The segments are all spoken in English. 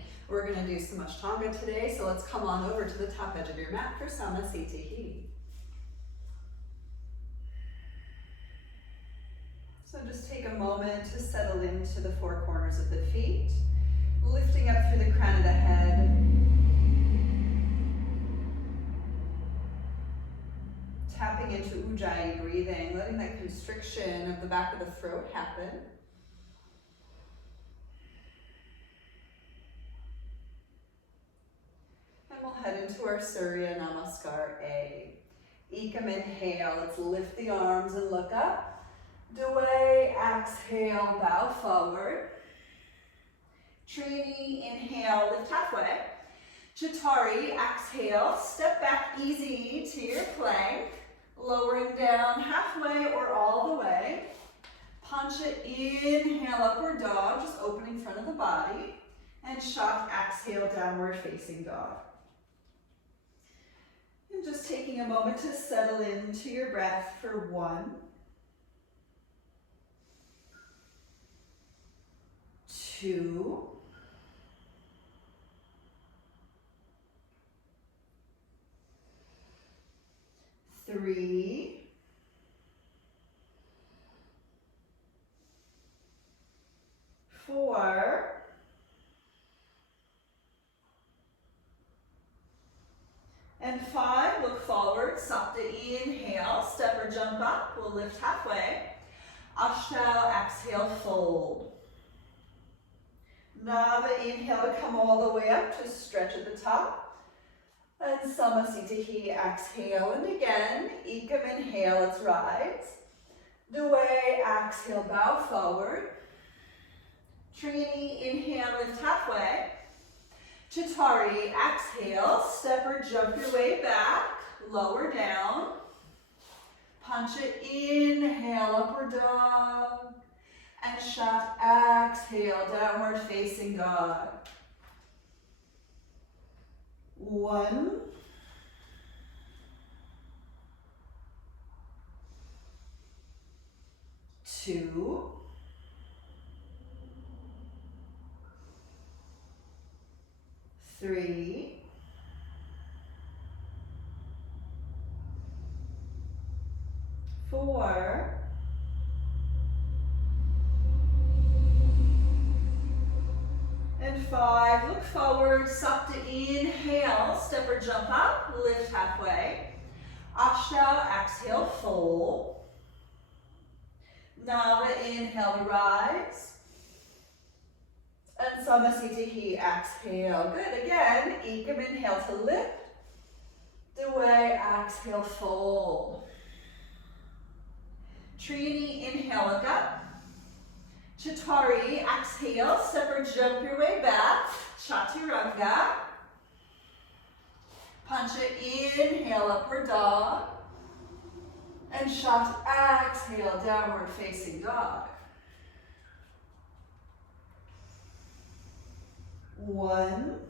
morning. We're going to do some Ashtanga today, so let's come on over to the top edge of your mat for Samasthiti. So just take a moment to settle into the four corners of the feet, lifting up through the crown of the head. Tapping into Ujjayi breathing, letting that constriction of the back of the throat happen. And we'll head into our Surya Namaskar A. Ekam inhale, let's lift the arms and look up. Dway, exhale, bow forward. Trini, inhale, lift halfway. Chattari, exhale, step back easy to your plank. Lowering down halfway or all the way. Pancha, inhale, upward dog, just opening front of the body. And Shak, exhale, downward facing dog. And just taking a moment to settle into your breath for 1, 2, 3, 4, and 5. Look forward, Sapta, inhale, step or jump up, we'll lift halfway. Ashtau, exhale, fold. Nava, inhale to come all the way up, just stretch at the top. And Samasthiti, exhale, and again, Ekam, inhale, let's rise. Dway, exhale, bow forward. Trini, inhale, lift halfway. Chattari, exhale, step or jump your way back, lower down. Pancha, inhale, upward dog. And Shat, exhale, downward facing dog. 1, 2, 3, 4, and 5. Look forward, Sapta, inhale, step or jump up, lift halfway. Ashtau, exhale, fold. Nava, inhale, we rise. And Samasthiti, exhale. Good, again, Ekam, inhale to lift. Dway, exhale, fold. Trini, inhale, look up. Chattari, exhale, step or jump your way back. Chaturanga. Pancha, inhale, upward dog. And Shat, exhale, downward facing dog. 1,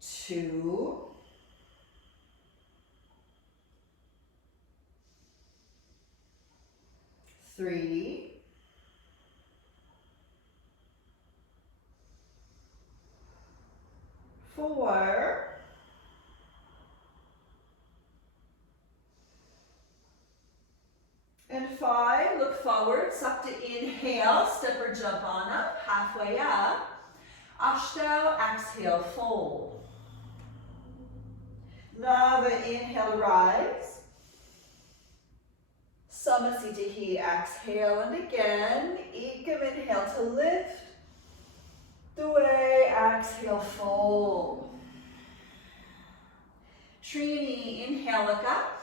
2, 3, 4, and 5. Look forward, Sapta, inhale, step or jump on up, halfway up. Ashtau, exhale, fold. Nava, inhale, rise. Samasthiti, exhale, and again, Ekam, inhale to lift. Dway, exhale, fold. Trini, inhale, look up.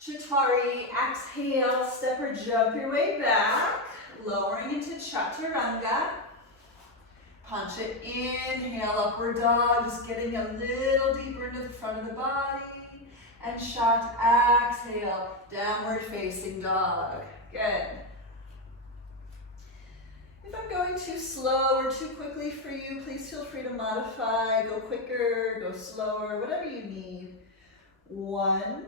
Chattari, exhale, step or jump your way back, lowering into Chaturanga. Pancha, inhale, upward dog, just getting a little deeper into the front of the body. And Shat, exhale, downward facing dog. Good. If I'm going too slow or too quickly for you, please feel free to modify, go quicker, go slower, whatever you need. 1.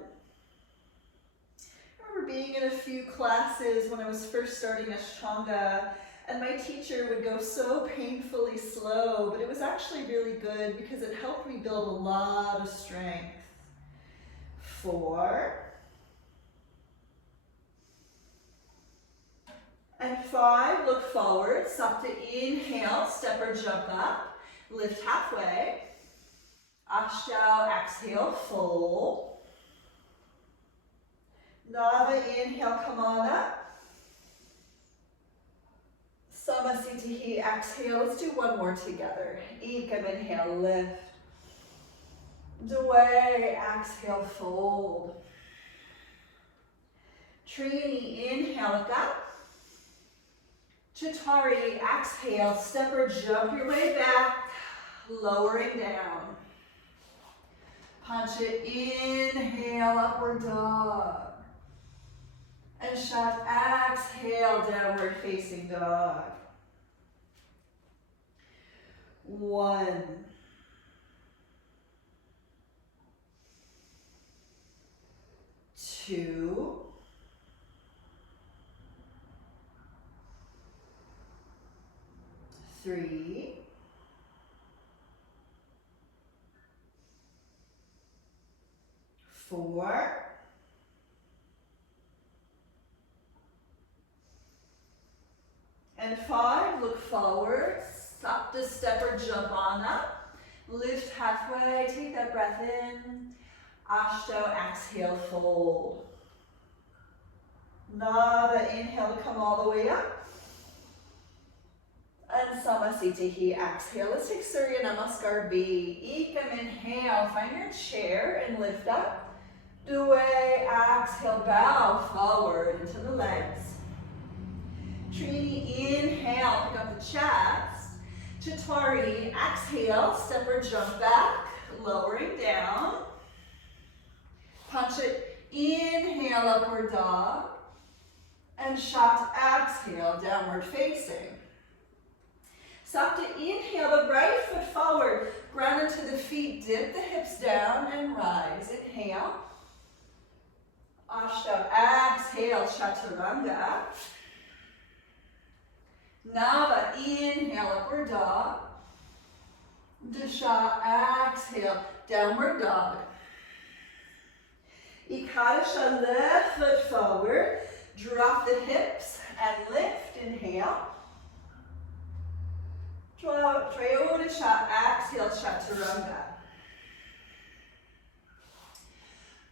being in a few classes when I was first starting Ashtanga, and my teacher would go so painfully slow, but it was actually really good because it helped me build a lot of strength. 4. And 5, look forward. Sapta, inhale, step or jump up. Lift halfway. Ashtanga, exhale, fold. Nava, inhale, come on up. Samasthiti, exhale. Let's do one more together. Ekam, inhale, lift. Dway, exhale, fold. Trini, inhale, look up. Chattari, exhale, step or jump your way back, lowering down. Punch it, inhale, upward dog. And shut, exhale, downward facing dog. 1. 2. 3. 4. And 5, look forward, stop to step or jump on up. Lift halfway, take that breath in. Ashtanga, exhale, fold. Nava, inhale to come all the way up. And Samasthiti, exhale. Let's take Surya Namaskar B. Ekam, inhale, find your chair and lift up. Dway, exhale, bow forward into the legs. Trini, inhale, pick up the chest. Chattari, exhale, step or jump back, lowering down. Punch it, inhale, upward dog. And shot, exhale, downward facing. Sapta, inhale the right foot forward, ground into the feet, dip the hips down and rise. Inhale. Ashtanga, exhale, Chaturanga. Nava, inhale, upward dog. Dasha, exhale, downward dog. Ekadasha, left foot forward, drop the hips and lift, inhale. Trayodasha, exhale, Chaturanga.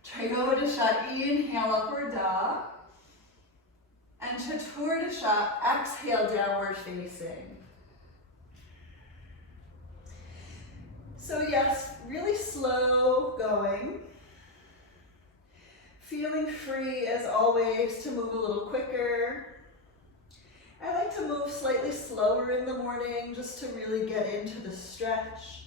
Trayodasha, inhale, upward dog. And Chaturanga, exhale, downward facing. So yes, really slow going. Feeling free as always to move a little quicker. I like to move slightly slower in the morning just to really get into the stretch.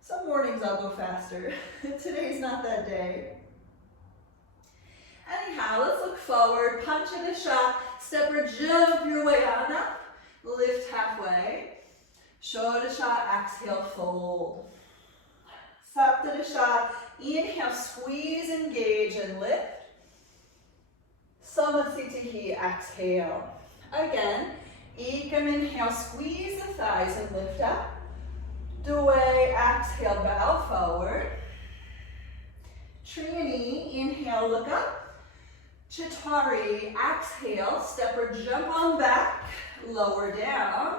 Some mornings I'll go faster. Today's not that day. Anyhow, let's look forward. Panchadasha, step or jump your way on up. Lift halfway. Shodasha, exhale, fold. Saptadasha, inhale, squeeze, engage, and lift. Samasthiti, exhale. Again, ekam, inhale, squeeze the thighs and lift up. Dway, exhale, bow forward. Trini, inhale, look up. Chattari, exhale, step or jump on back, lower down.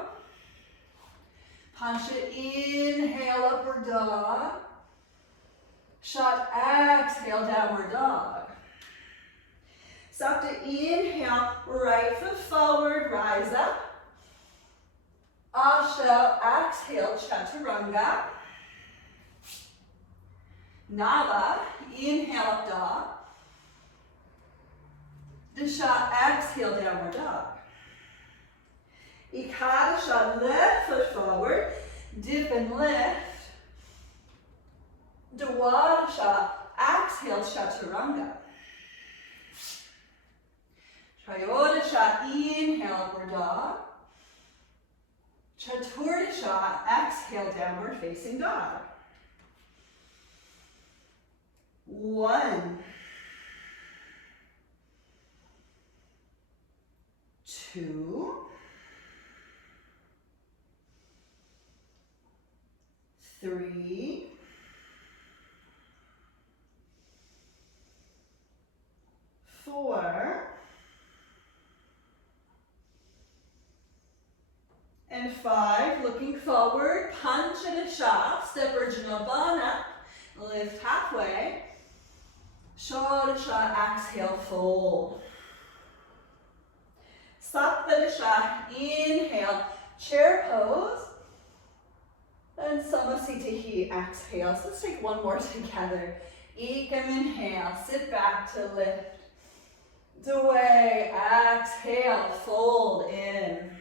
Punch it, inhale, upward dog. Shot, exhale, downward dog. Sapta, inhale, right foot forward, rise up. Ashtanga, exhale, Chaturanga. Nava, inhale, up dog. Dasha, exhale, downward dog. Ekadasha, left foot forward, dip and lift. Dwadasha, exhale, Chaturanga. Trayodasha, inhale, upward dog. Chaturanga, exhale, downward facing dog. 1, 2, 3, 4, and 5. Looking forward, Panchadasha, step or jump on up, lift halfway. Shodasha, exhale, fold. Saptadasha, inhale, chair pose. And Samasthiti, exhale. So let's take one more together. Ekam, inhale, sit back to lift. Dway, exhale, fold in.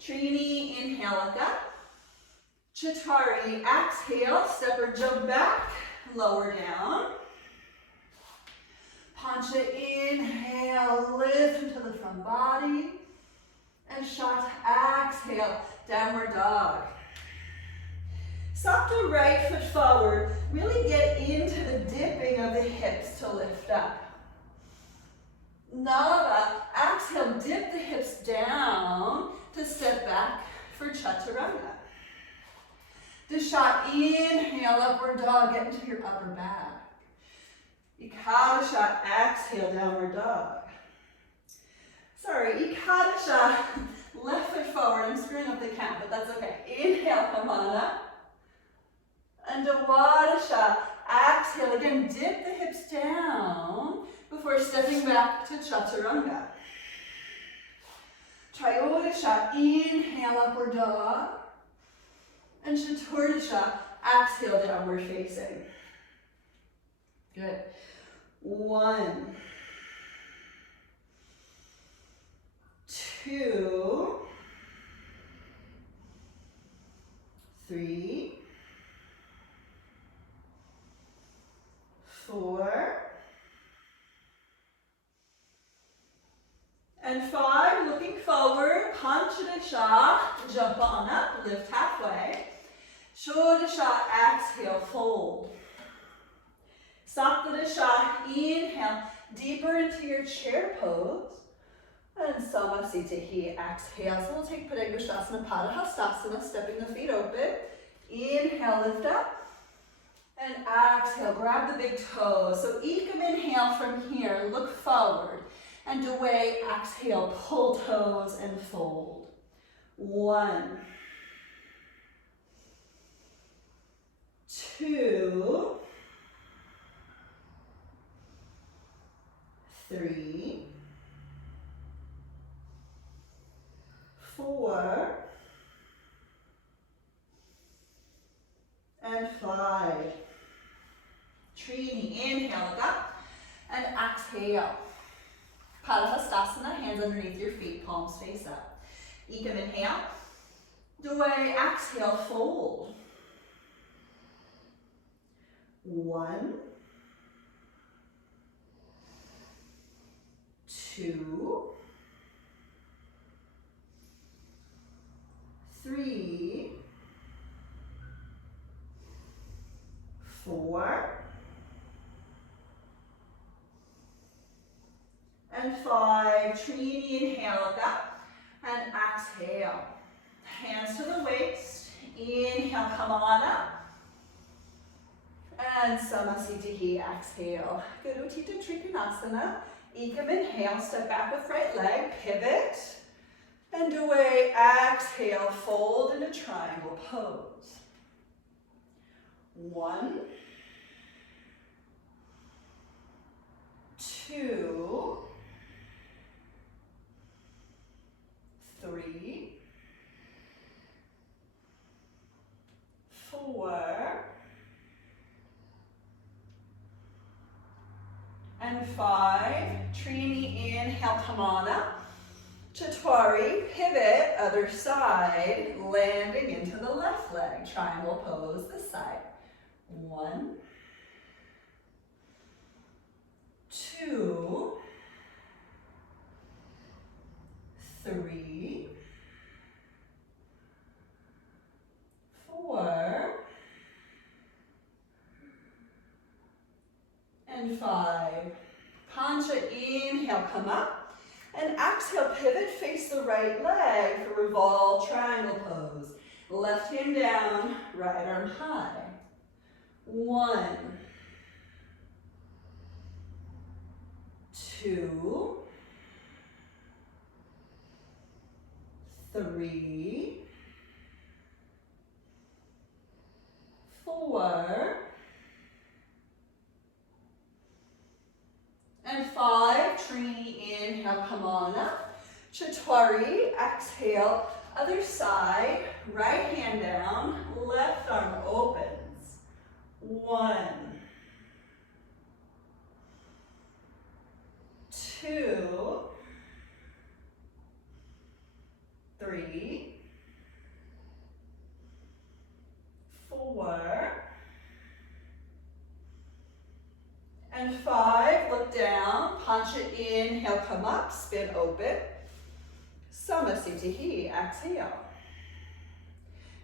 Trini, inhale, look up. Chaturanga, exhale, step or jump back, lower down. Pancha, inhale, lift into the front body. And Shata, exhale, downward dog. Sapta, right foot forward. Really get into the dipping of the hips to lift up. Nava, exhale, dip the hips down to step back for Chaturanga. Dasha, inhale, upward dog, get into your upper back. Ekadasha, exhale, downward dog. Sorry, Ekadasha, left foot forward. I'm screwing up the count, but that's okay. Inhale, come on up. And Dwadasha, exhale, again, dip the hips down before stepping back to Chaturanga. Trayodasha, inhale, upward dog. And Chaturdasha, exhale, downward facing. Good. 1, 2, 3, 4, and 5. Looking forward, Panchadasha, jump on up, lift halfway. Shodasha, exhale, fold. Saptadasha, inhale, deeper into your chair pose. And Samasthiti, exhale. So we'll take Padangusthasana, Padahastasana, stepping the feet open. Inhale, lift up. And exhale, grab the big toes. So Ekam, inhale from here, look forward. And away, exhale, pull toes and fold. 1, 2, 3, 4, and 5. Trini, inhale, look up, and exhale. Padahastasana, hands underneath your feet, palms face up. Ekam, inhale. Dway, exhale, fold. 1, 2, 3, 4, and 5. Trini, inhale, look up, and exhale. Hands to the waist. Inhale, come on up. And Samasthiti, exhale. Good, Utthita Trikonasana. Ekam, inhale, step back with right leg, pivot. And away, exhale, fold into triangle pose. 1, 2, 3, 4, and 5. Trini, inhale, come on up. Chaturanga, pivot, other side, landing into the left leg. Triangle pose this side. 1, 2, 3, 4, and 5. Pancha, inhale, come up. And exhale, pivot, face the right leg for revolve triangle pose. Left hand down, right arm high. 1, 2, 3, 4, and 5. Trini, inhale, come on up. Chaturanga, exhale, other side, right hand down, left arm opens. 1, 2, 3, 4, and 5. Look down, Pancha, inhale, come up, spin open. Samasthiti, exhale.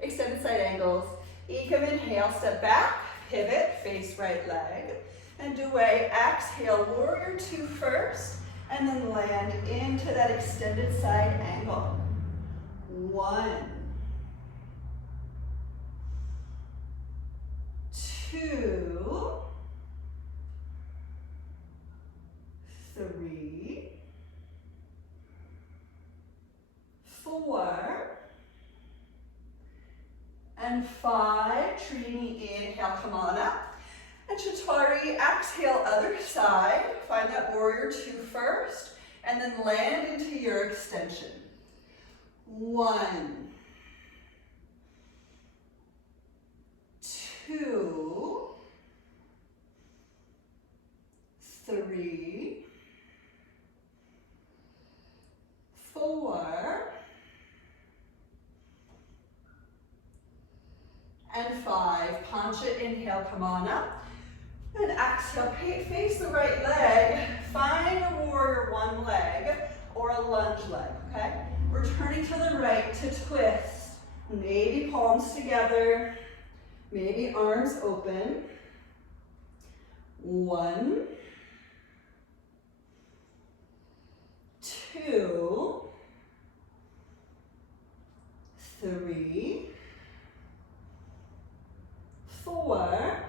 Extended side angles. Ekam, inhale, step back, pivot, face right leg. And Dway, exhale, warrior 2 first, and then land into that extended side angle. 1, 2, 3, 4, and 5. Trini, inhale, come on up. And Chaturanga, exhale, other side. Find that warrior 2 first, and then land into your extension. 1, 2, 3, 4, and 5. Pancha, inhale, come on up. And exhale, face the right leg. Find a warrior 1 leg or a lunge leg, okay? We're turning to the right to twist. Maybe palms together, maybe arms open. 1, 2, 3, 4,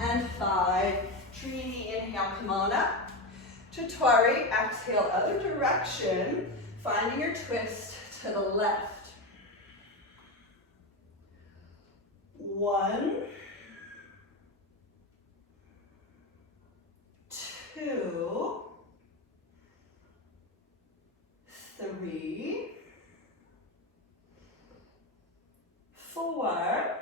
and 5. Trini, inhale, come on up. Chaturanga, exhale, other direction. Finding your twist to the left. 1, 2, 3, 4,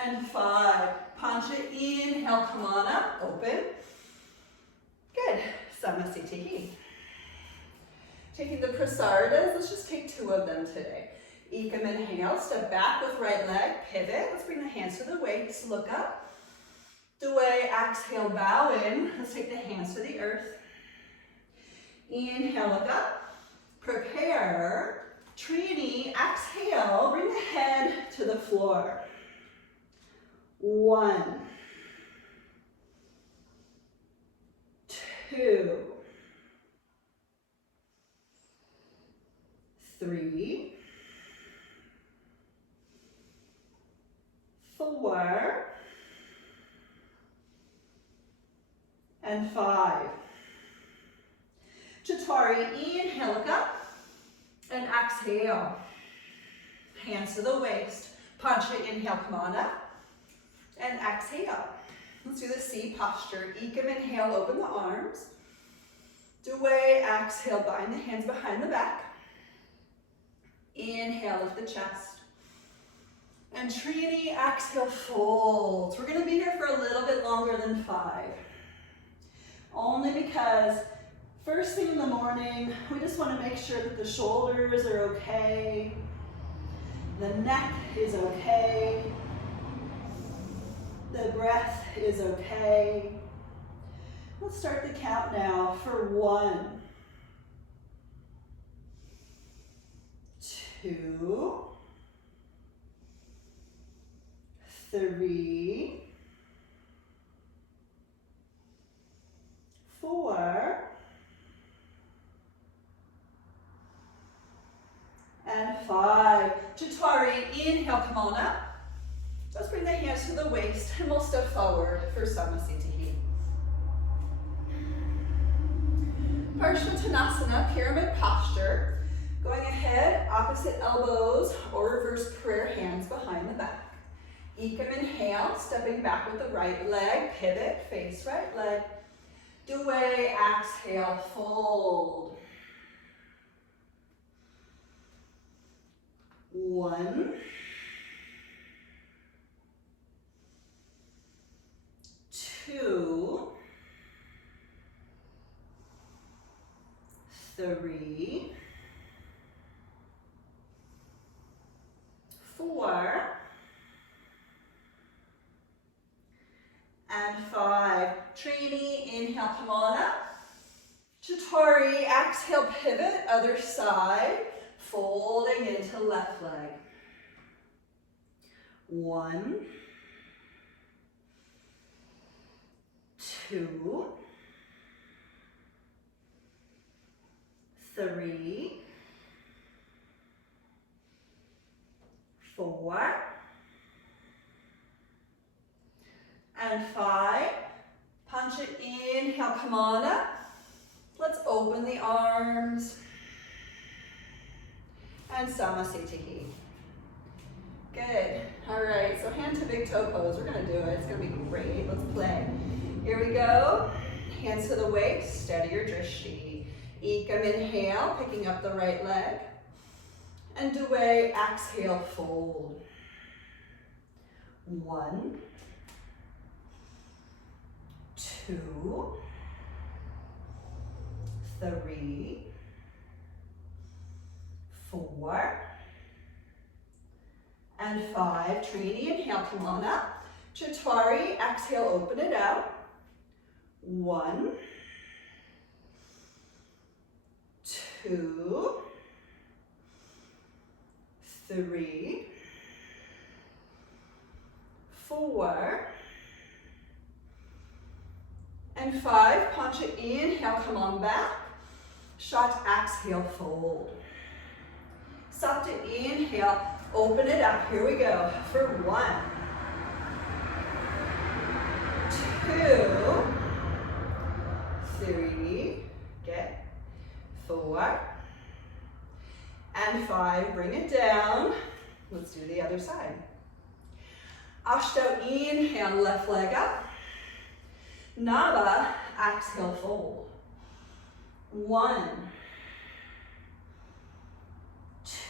and 5. Pancha, inhale, come on up, open. Good. Samasthiti. Taking the prasardas, let's just take 2 of them today. Ekam, inhale, step back with right leg, pivot. Let's bring the hands to the waist, look up. Dway, exhale, bow in. Let's take the hands to the earth. Inhale, look up. Prepare. Trini, exhale, bring the head to the floor. 1, 2, 3, 4, and 5. Chaturanga, inhale, look up, and exhale. Hands to the waist. Pancha, inhale, come on up. And exhale. Let's do the C posture. Ekam, inhale, open the arms. Dway, exhale, bind the hands behind the back. Inhale, lift the chest. And Trini, exhale, fold. We're going to be here for a little bit longer than 5. Only because first thing in the morning, we just want to make sure that the shoulders are okay. The neck is okay. The breath is okay. Let's start the count now for 1, 2, 3, 4, and 5. Jatwari, inhale, come on up. Just bring the hands to the waist and we'll step forward for Samasthiti. Tanasana, pyramid posture. Going ahead, opposite elbows or reverse prayer hands behind the back. Ekam, inhale, stepping back with the right leg, pivot, face right leg. Due, exhale, fold. 1, 2, 3, 4, and 5. Trini, inhale, come on up. Chaturanga, exhale, pivot, other side, folding into left leg. 1, 2, 3, 4, and 5. Punch it, inhale, come on up. Let's open the arms. And Samasthiti. Good. All right, so hand to big toe pose. We're gonna do it. It's gonna be great. Let's play. Here we go. Hands to the waist, steady your drishti. Ekam, inhale, picking up the right leg. And Due, exhale, fold. 1, 2, 3, 4, and 5. Trini, inhale, come on up. Chaturanga, exhale, open it out. 1, 2, 3, 4, and 5. Punch it, inhale, come on back. Shot, exhale, fold. Sapta, inhale, open it up. Here we go for 1, 2, 3, good, 4, and 5. Bring it down. Let's do the other side. Ashto, inhale, left leg up. Nava, exhale, fold. 1,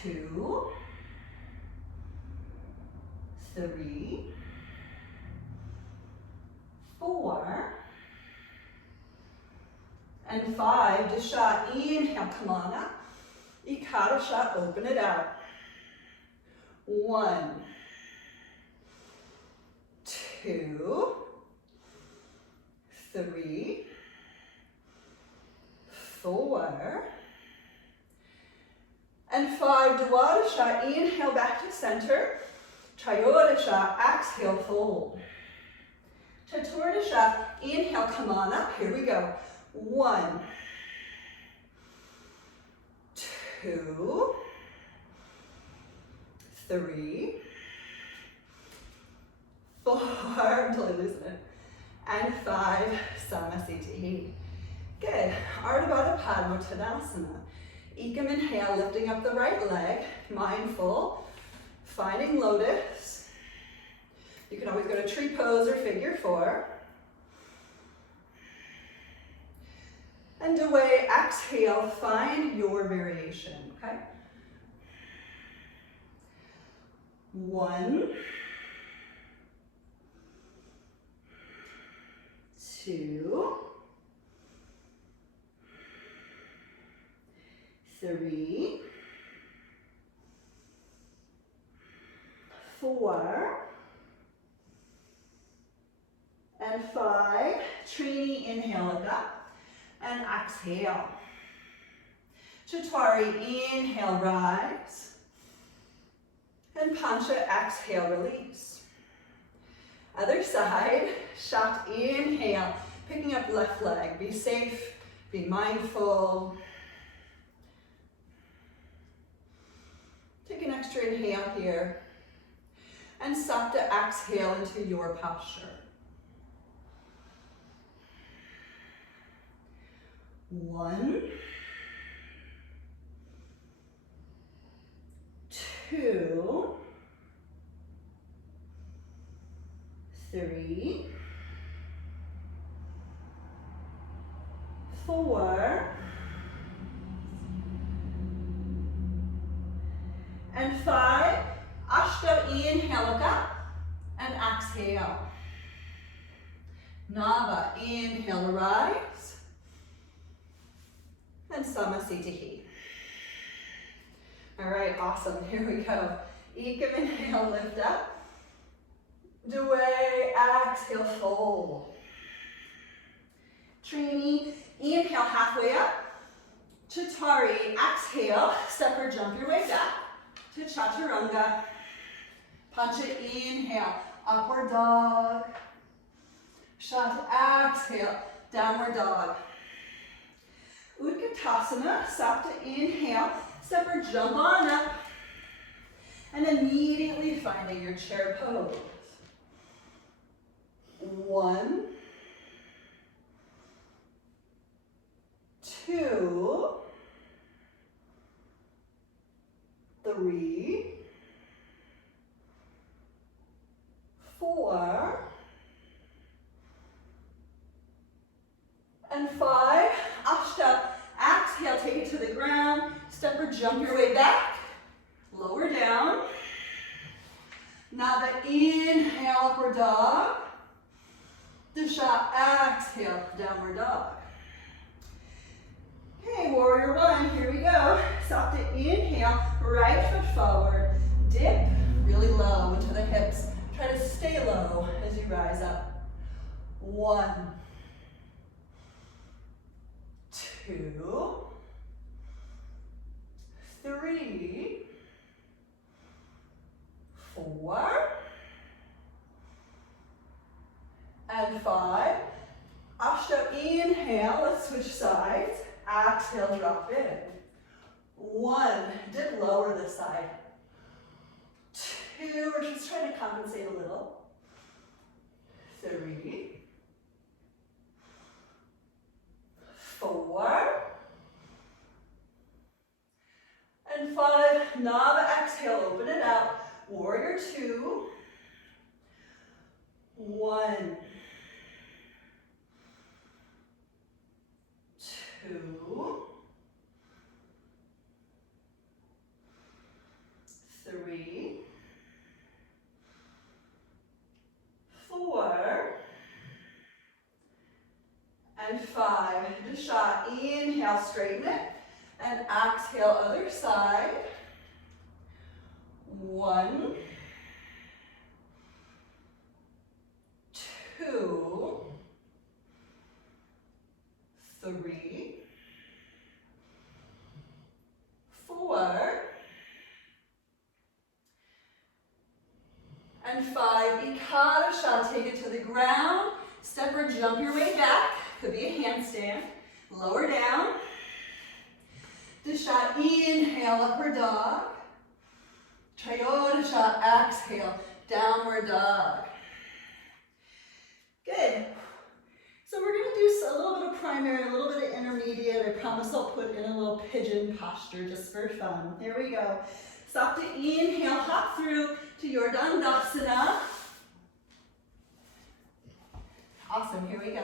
2, 3, 4, and 5. Disha, inhale, come on up. Ekadasha, open it out. 1, 2, 3, 4, and 5. Dwadasha, inhale back to center. Trayodasha, exhale, fold. Chaturdasha, inhale, come on up. Here we go. 1, 2, 3, 4, I'm totally losing it, and 5, Samasthiti. Good. Ardha Baddha Padma Tanasana. Ekam, inhale, lifting up the right leg, mindful, finding Lotus. You can always go to tree pose or figure 4. And away, exhale, find your variation, okay? 1, 2, 3, 4, and 5. Trini, inhale, look up. And exhale. Chaturanga, inhale, rise. And Pancha, exhale, release. Other side, shot, inhale, picking up left leg. Be safe, be mindful. Take an extra inhale here. And Sapta, exhale into your posture. 1, 2, 3, 4, and 5. Ashta, inhale, look up, and exhale. Nava, inhale, rise, and Samasthiti. All right, awesome, here we go. Ekam, inhale, lift up. Dway, exhale, fold. Trini, inhale, halfway up. Chatari, exhale, step or jump your way back to Chaturanga. Punch it, inhale, upward dog. Shant, exhale, downward dog. Utkatasana, Sapta, inhale, step or jump on up. And immediately finding your chair pose. 1, 2, 3, 4, and 5. Ashta, exhale, take it to the ground. Step or jump your way back. Lower down. Nava, inhale, upward dog. Disha, exhale, downward dog. Okay, warrior 1, here we go. Sapta, inhale, right foot forward. Dip really low into the hips. Try to stay low as you rise up. 1, 2, 3, 4, and 5. Ashta, inhale, let's switch sides. Exhale, drop in. 1, dip lower this side. 2, we're just trying to compensate a little. 3, 4, and 5. Nava, exhale, open it out. Warrior 2. 1, 2, 3, 4, and 5. Disha, inhale, straighten it, and exhale, other side. 1, 2, 3, 4, and 5. Ekadasha, take it to the ground. Step or jump your way back. Could be a handstand. Lower down. Disha, inhale, upward dog. Trayodasha, exhale, downward dog. Good. So we're going to do a little bit of primary, a little bit of intermediate. I promise I'll put in a little pigeon posture just for fun. Here we go. Sapta, inhale, hop through to your Dandasana. Awesome, here we go.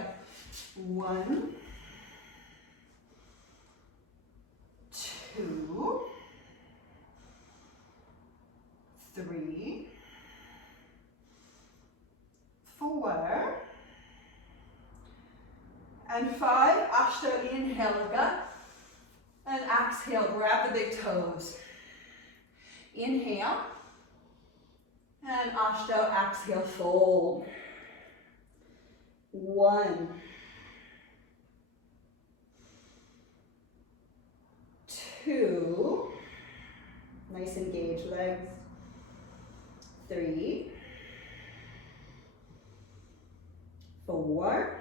1, 2, 3, 4, and 5. Ashta, inhale, look up, and exhale, grab the big toes. Inhale, and Ashta, exhale, fold. 1, 2, nice engaged legs. 3, 4,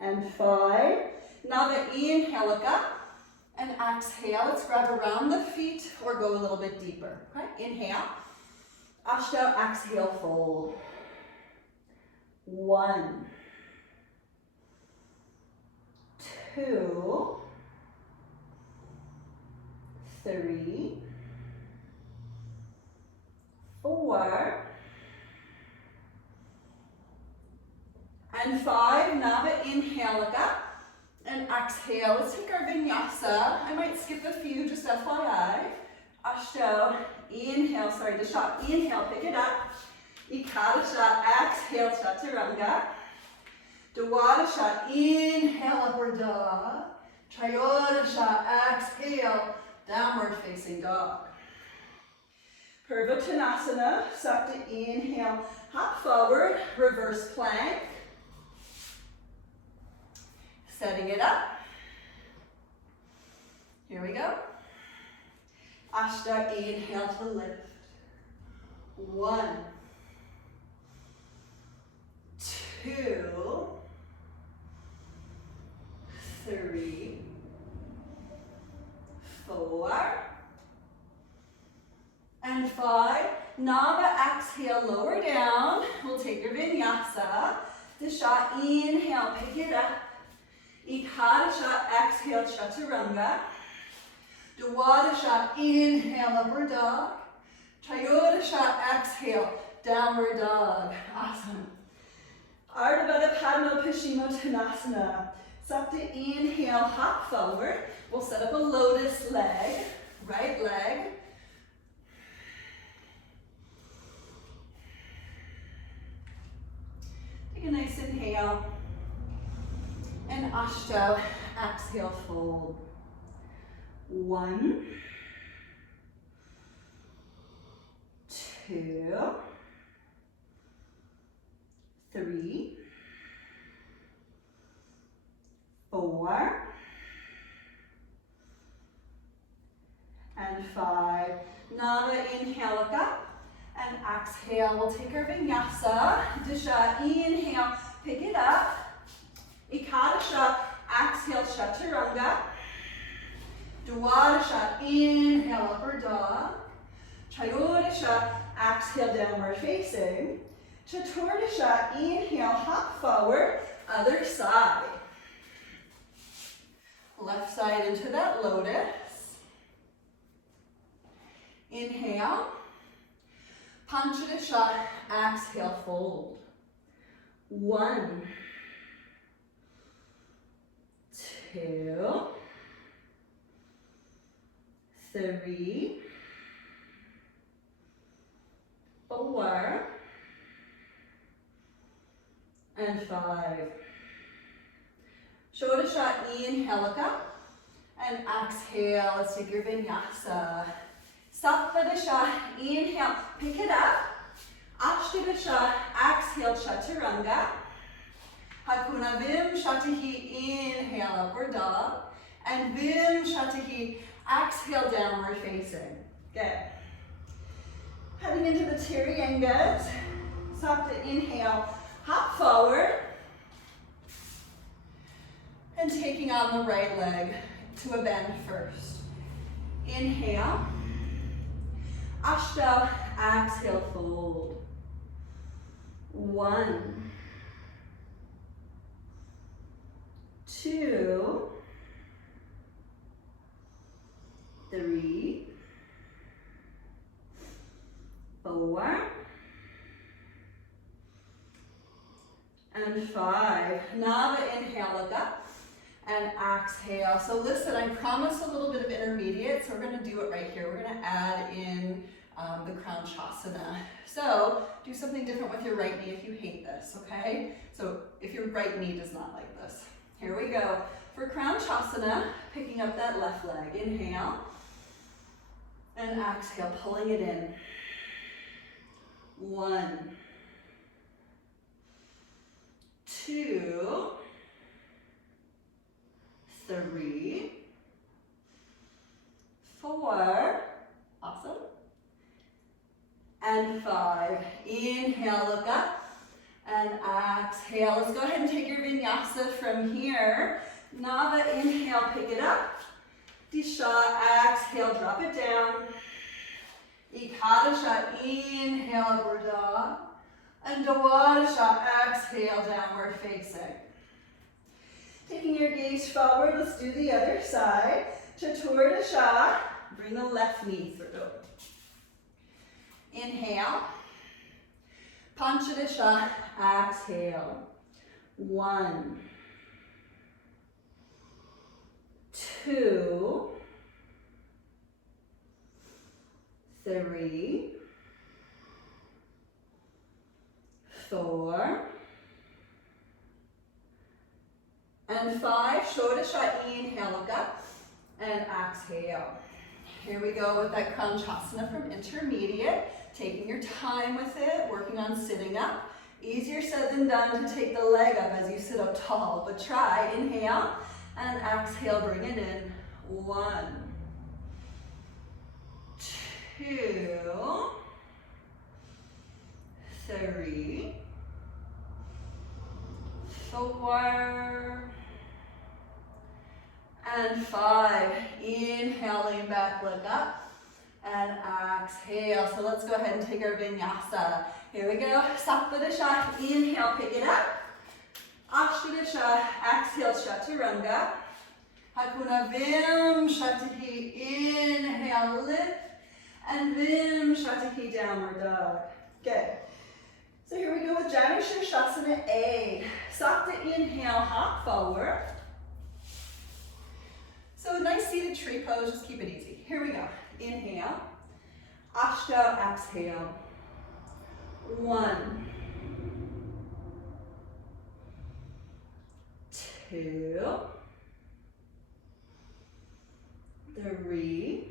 and 5. Now the inhale, look up, and exhale. Let's grab around the feet or go a little bit deeper. Okay, inhale. Ashta, exhale, fold. 1, 2, 3, 4, and 5. Now inhale, look up, and exhale. Let's take our vinyasa. I might skip a few, just FYI. Ashto, inhale, sorry, the shot, inhale, pick it up. Ekadasha, exhale, chaturanga. Dwadasha, inhale, upward dog. Triyodasha, exhale, downward facing dog. Purva Tanasana, Sakta, inhale, hop forward, reverse plank. Setting it up. Here we go. Ashta, inhale to lift. 1, 2, 3, 4, and 5. Nava, exhale, lower down. We'll take your vinyasa. Disha, inhale, pick it up. Ekadasha, exhale, chaturanga. Dwadasha, inhale, upward dog. Triyodasha, exhale, downward dog. Awesome. Ardha Padma Pashima Tanasana. Sakta, inhale, hop forward. We'll set up a lotus leg, right leg. Take a nice inhale. And Ashto, exhale, fold. 1, 2, 3, 4, and 5. Nava, inhale, look up, and exhale. We'll take our vinyasa. Disha, inhale, pick it up. Ekadasha, exhale, chaturanga. Dwadasha, inhale, upward dog. Triyodasha, exhale, downward facing. Chaturdasha, inhale, hop forward, other side. Left side into that lotus. Inhale. Panchadasha, exhale, fold. 1, 2, 3, 4, and 5. Shodasha, inhale, look up, and exhale. Let's take your vinyasa. Saptadasha, inhale, pick it up. Ashtadasha, exhale, chaturanga. Hakuna Vim Shatahi, inhale, upward dog. And Vim Shatahi, exhale, downward facing. Good. Heading into the Tiryangas. Sapta, inhale, hop forward. And taking on the right leg to a bend first. Inhale. Ashta, exhale, fold. 1, 2, 3, 4, and 5. Nava, inhale, look up, and exhale. So listen, I promised a little bit of intermediate, so we're going to do it right here. We're going to add in the crown Chasana. So do something different with your right knee if you hate this, okay? So if your right knee does not like this. Here we go. For crown Chasana, picking up that left leg. Inhale. And exhale, pulling it in. 1, 2, 3, 4, awesome, and 5. Inhale, look up. And exhale. Let's go ahead and take your vinyasa from here. Nava, inhale, pick it up. Disha, exhale, drop it down. Ekadasha, inhale, upward dog. And Dwadasha, exhale, downward facing. Taking your gaze forward, let's do the other side. Chaturasha, bring the left knee through. Inhale. Panchadasha, exhale. 1, 2, 3, 4, and 5. Shodasha, inhale, look up, and exhale. Here we go with that crown Chasana from intermediate. Taking your time with it, working on sitting up. Easier said than done to take the leg up as you sit up tall, but try. Inhale, and exhale, bring it in. 1, 2, 3, 4, and 5. Inhale, lean back, look up, and exhale. So let's go ahead and take our vinyasa. Here we go. Sappadasha, inhale, pick it up. Ashtanga, exhale, chaturanga. Hakuna Vim Shatahi, inhale, lift, and Vim Shatahi, downward dog. Good. So here we go with Shasana A. Sakta, inhale, hop forward. So a nice seated tree pose, just keep it easy. Here we go. Inhale, Ashta, exhale. 1, 2, 3,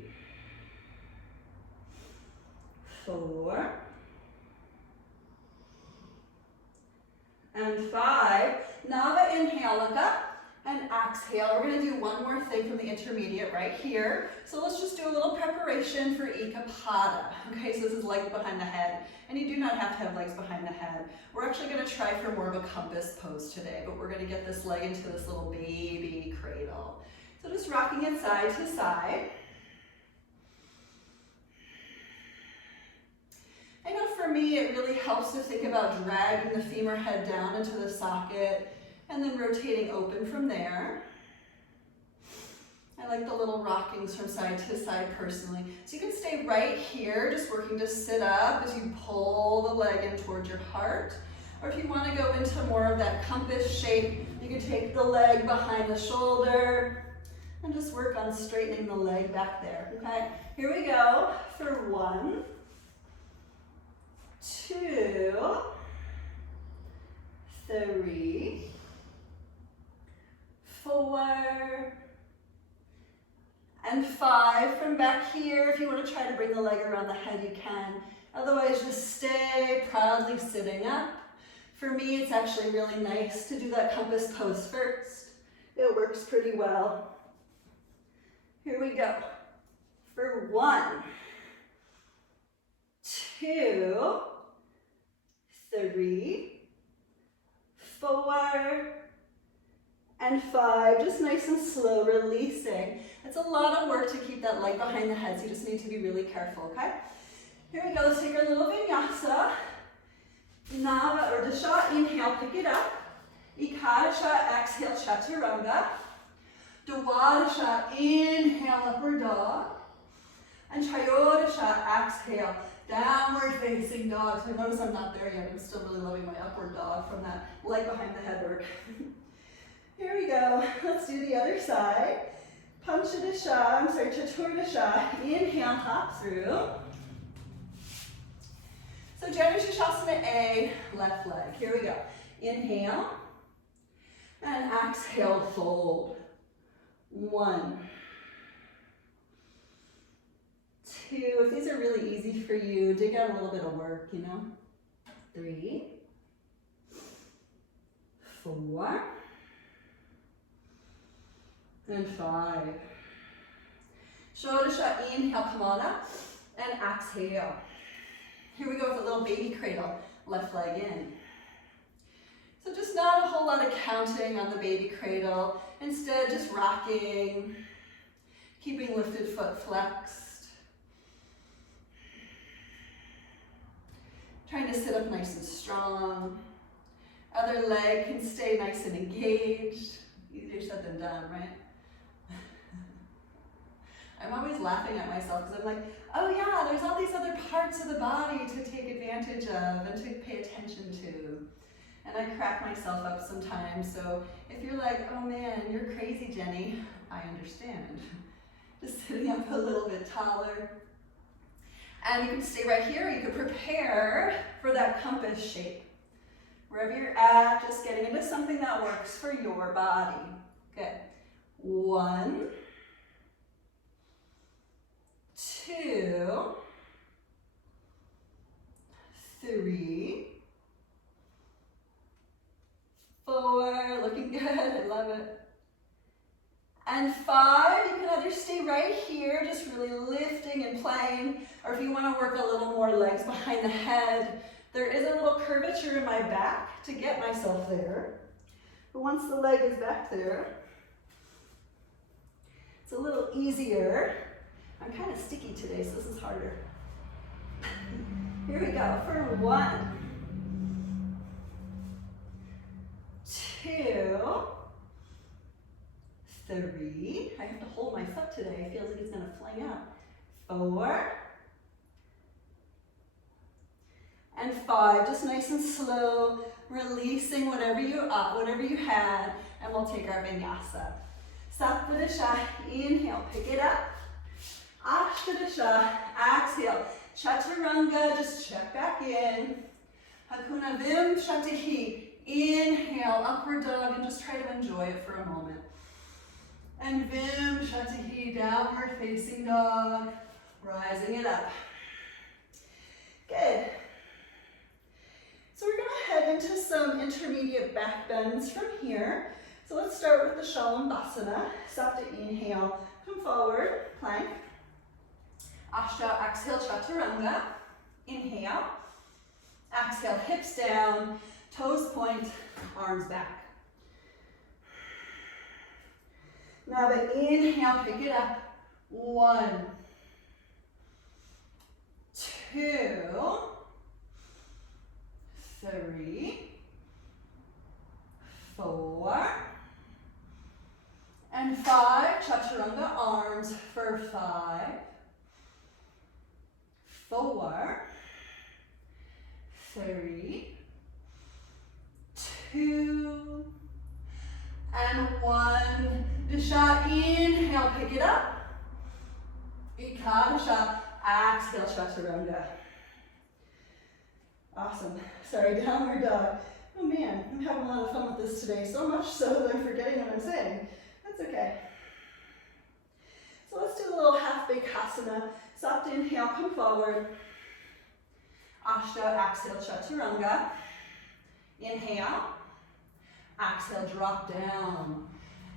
4, and 5. Nava, inhale, look up. And exhale. We're going to do one more thing from the intermediate right here. So let's just do a little preparation for Ekapada. Okay, so this is legs behind the head. And you do not have to have legs behind the head. We're actually going to try for more of a compass pose today, but we're going to get this leg into this little baby cradle. So just rocking it side to side. I know for me it really helps to think about dragging the femur head down into the socket and then rotating open from there. I like the little rockings from side to side personally. So you can stay right here, just working to sit up as you pull the leg in towards your heart. Or if you want to go into more of that compass shape, you can take the leg behind the shoulder and just work on straightening the leg back there, okay? Here we go for 1, 2, 3, 4, and 5. From back here, if you want to try to bring the leg around the head, you can. Otherwise, just stay proudly sitting up. For me, it's actually really nice to do that compass pose first. It works pretty well. Here we go. For 1, 2, 3, 4, and 5, just nice and slow, releasing. It's a lot of work to keep that leg behind the head, so you just need to be really careful, okay? Here we go, let's take our little vinyasa. Nava or Dasha, inhale, pick it up. Ekadasha, exhale, chaturanga. Dwadasha, inhale, upward dog. And Trayodasha, exhale, downward facing dog. So notice I'm not there yet, I'm still really loving my upward dog from that leg behind the head work. Here we go. Let's do the other side. Panchadasha, Chaturdasha. Inhale, hop through. So Shasana A, left leg. Here we go. Inhale. And exhale, fold. 1, 2. If these are really easy for you, dig out a little bit of work, you know. 3, 4, and 5. Shodasha, inhale, come on up, and exhale. Here we go with a little baby cradle, left leg in. So just not a whole lot of counting on the baby cradle. Instead, just rocking, keeping lifted foot flexed. Trying to sit up nice and strong. Other leg can stay nice and engaged. Easier said than done, right? I'm always laughing at myself because I'm like, oh yeah, there's all these other parts of the body to take advantage of and to pay attention to. And I crack myself up sometimes. So if you're like, oh man, you're crazy, Jenny, I understand. Just sitting up a little bit taller. And you can stay right here. You can prepare for that compass shape. Wherever you're at, just getting into something that works for your body. Good. 1, 2, 3, 4, looking good, I love it. And 5, you can either stay right here, just really lifting and playing, or if you want to work a little more legs behind the head, there is a little curvature in my back to get myself there. But once the leg is back there, it's a little easier. I'm kind of sticky today, so this is harder. Here we go for 1, 2, 3. I have to hold my foot today. It feels like it's going to fling out. 4. And 5. Just nice and slow, releasing whatever you had, and we'll take our vinyasa. Saptadasha, inhale, pick it up. Ashtadasha, exhale. Chaturanga, just check back in. Hakuna Vim Shatahi, inhale, upward dog, and just try to enjoy it for a moment. And Vim Shatahi, downward facing dog, rising it up. Good. So we're going to head into some intermediate back bends from here. So let's start with the Shalambhasana. Stop to inhale, come forward, plank. Ashta, exhale, Chaturanga. Inhale. Exhale, hips down, toes point, arms back. Now the inhale, pick it up. 1, 2, 3, 4, and 5. Chaturanga arms for 5, 4, 3, 2, and 1. Disha, inhale, pick it up. Ekadasha, exhale, Chaturanga. Awesome. Sorry, downward dog. Oh man, I'm having a lot of fun with this today, so much so that I'm forgetting what I'm saying. That's okay. So let's do a little half Bakasana. Soft inhale, come forward. Ashta, exhale, Chaturanga. Inhale. Exhale, drop down.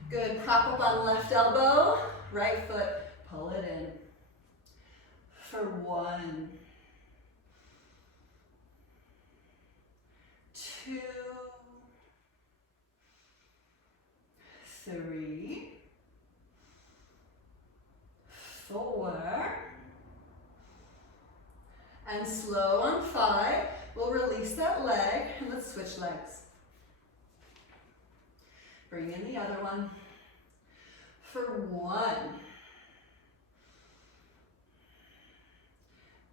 Good, prop up on left elbow. Right foot, pull it in. For 1, 2, 3, 4, and slow on 5. We'll release that leg and let's switch legs. Bring in the other one. For 1,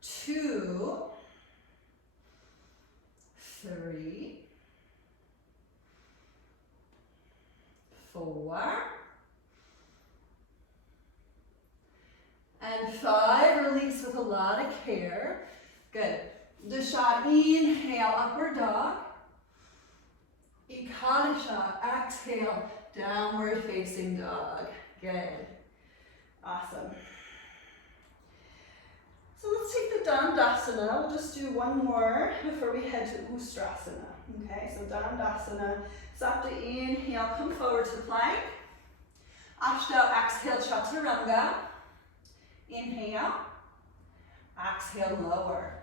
2, 3, 4, and 5. Release with a lot of care. Good. Dasha, inhale, upward dog. Ekadasha, exhale, downward facing dog. Good. Awesome. So let's take the Dandasana. We'll just do one more before we head to Ustrasana. Okay, so Dandasana. Sapta, inhale, come forward to plank. Ashta, exhale, Chaturanga. Inhale. Exhale, lower.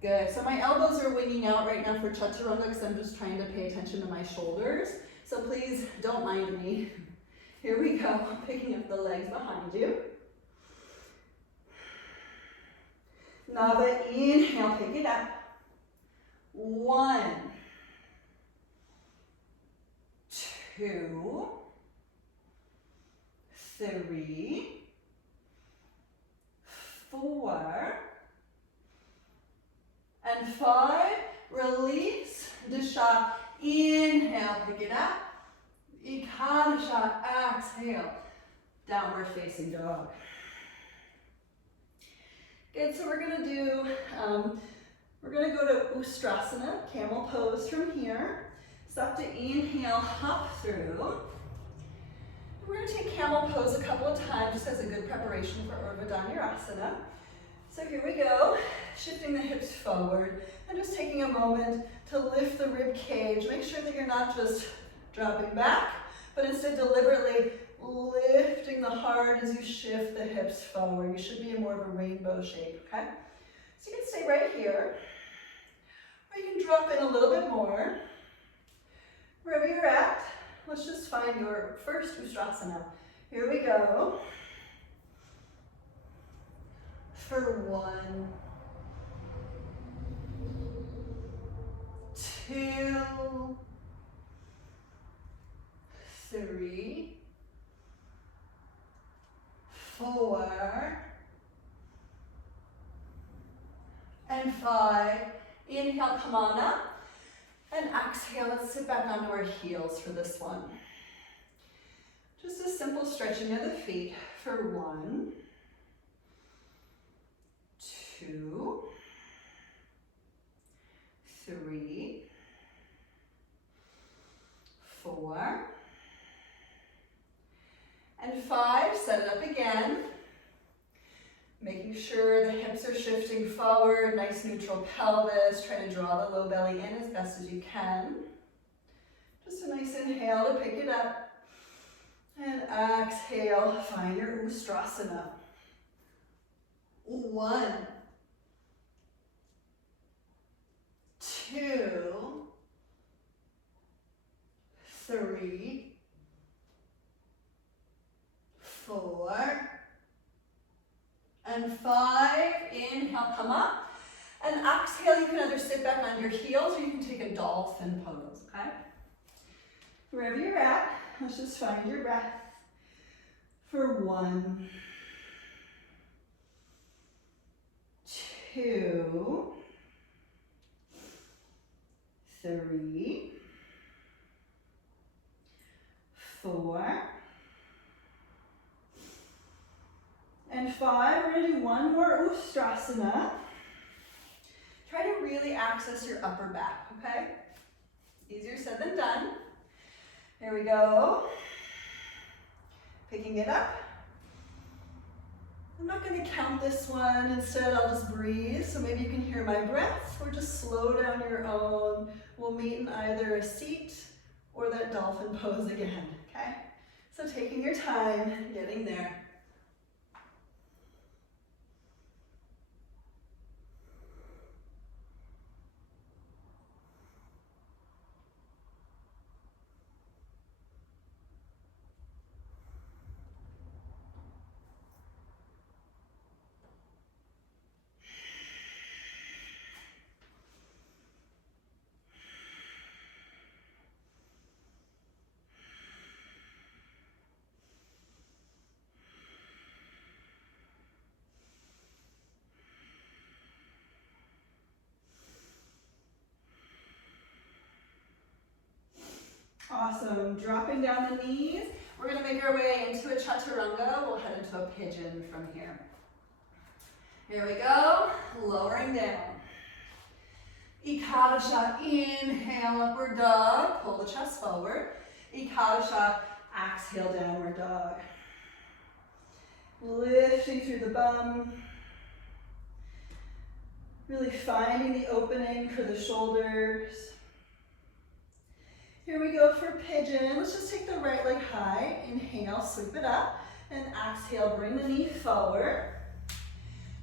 Good. So my elbows are winging out right now for Chaturanga because I'm just trying to pay attention to my shoulders. So please don't mind me. Here we go. Picking up the legs behind you. Nava, inhale, pick it up. 1, 2, 3, 4, and 5. Release. Disha. Inhale, pick it up. Ekadasha. Exhale. Downward facing dog. Good, so we're gonna do, we're gonna go to Ustrasana, Camel Pose from here. So have to inhale, hop through. We're gonna take Camel Pose a couple of times just as a good preparation for Urdhva Dhanurasana. So here we go, shifting the hips forward and just taking a moment to lift the rib cage. Make sure that you're not just dropping back, but instead deliberately lifting the heart as you shift the hips forward. You should be in more of a rainbow shape, okay? So you can stay right here, or you can drop in a little bit more. Wherever you're at, let's just find your first Ustrasana. Here we go. For 1, 2, 3, 4, and 5. Inhale, come on up. And exhale, let's sit back onto our heels for this one. Just a simple stretching of the feet for 1, 2, 3, 4, and 5. Set it up again. Making sure the hips are shifting forward, nice neutral pelvis. Try to draw the low belly in as best as you can. Just a nice inhale to pick it up. And exhale, find your Ustrasana. 1, 2, 3, 4, and 5. Inhale, come up. And exhale, you can either sit back on your heels or you can take a dolphin pose, okay? Wherever you're at, let's just find your breath for 1, 2, 3, 4, and 5. We're gonna do one more Ustrasana. Try to really access your upper back, okay? Easier said than done. Here we go. Picking it up. I'm not gonna count this one. Instead, I'll just breathe. So maybe you can hear my breath or just slow down your own. We'll meet in either a seat or that dolphin pose again, okay? So taking your time, getting there. Awesome. Dropping down the knees. We're going to make our way into a Chaturanga. We'll head into a pigeon from here. Here we go. Lowering down. Ekadasha. Inhale, upward dog. Pull the chest forward. Ekadasha. Exhale, downward dog. Lifting through the bum. Really finding the opening for the shoulders. Here we go for pigeon. Let's just take the right leg high. Inhale, sweep it up. And exhale, bring the knee forward.